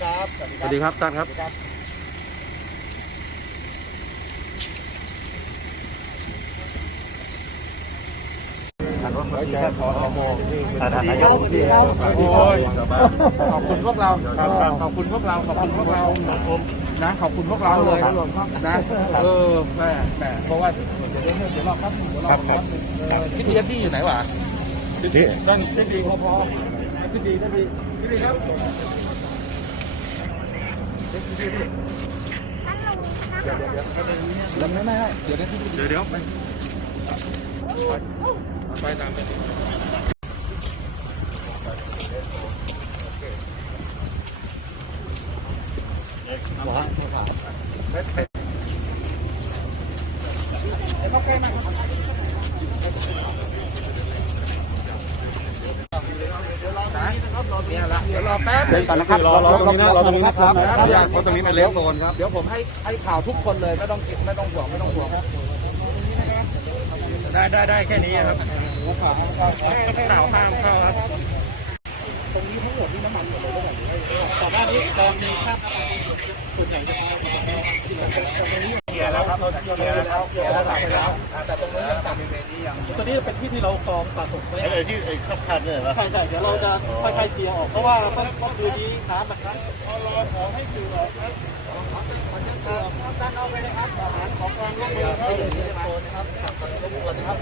สวัสดีครับท่านครับนายกโอ้ยขอบคุณพวกเราขอบคุณพวกเรา ขอบคุณพวกเรา นะ ขอบคุณพวกเราเลยนะ เออแหมแหมเพราะว่าเดี๋ยวเดี๋ยวเดี๋ยวรอแป๊บนึงเดี๋ยวรอแป๊บนึงเออพี่ดีพี่อยู่ไหนวะนี่ท่านพี่ดีพอพอพี่ดีท่านดีพี่ดีครับ แล้วไม่ไม่ไม่เดี๋ยวเดี๋ยวพี่เดี๋ยวเดี๋ยวไปไปตามไปเดี๋ยวรอแป๊บ เชิญก่อนนะครับรอรอตรงนี้นะรอตรงนี้นะครับเพราะตรงนี้เป็นเลฟโซนครับ เดี๋ยวผมให้ให้ข่าวทุกคนเลยไม่ต้องคิดไม่ต้องห่วงไม่ต้องห่วงได้ได้ได้แค่นี้ครับข่าวข่าวข่าวข่าวห้ามเข้าครับ ตรงนี้ทั้งหมดนี่น้ำมันหมดเลยหรือเปล่าก่อนหน้านี้เรามีค่าส่วนใหญ่จะมา เคลียร์แล้วครับเราเคลียร์แล้วเดี๋ยวเราไปแล้วแต่ตรงนี้ยังต่ำตัวนี้เป็นที่ที่เรากองสะสมไว้ไอ้ที่ไอ้ขับขัดเนี่ยเหรอใช่ใช่เดี๋ยวเราจะค่อยๆเคลียร์ออกเพราะว่าเมื่อคืนนี้น้ำมันรอขอให้สื่อออกครับด้านเอาไปเลยครับอาหารของกองร่วมมือครับนะครับ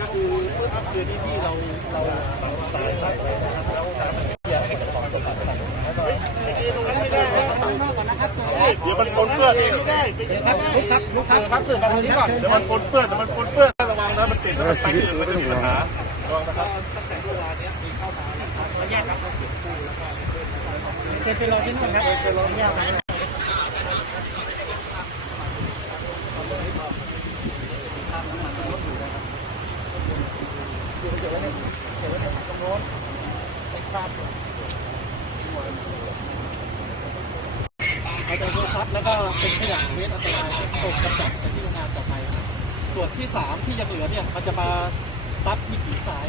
ก็คือเมื่อคืนนี้ที่เราเราสายสาไปนะครับแล้วน้ำเคลียร์ให้กับองตรงนั้นตรงนั้นไม่ได้เดี๋ยวมัน ปนเปื้อนไม่ได้ลูกครับลูกครับพักสื่อมาตรงนี้ก่อนเดี๋ยวมันปนเปื้อนเดี๋ยวมันปนเปื้อนระวังนะมันติดแล้วมันไปที่อื่นมันจะมีปัญหาระวังนะครับเป็นรอที่นู่นครับเป็นรอที่ยากนะเราจะรู้ครับ แล้วก็เป็นขยะเวทอันตรายส่งกำจัดไปที่โรงงานต่อไป ส่วนที่สามที่ยังเหลือเนี่ยมันจะมาซับที่ผีสาย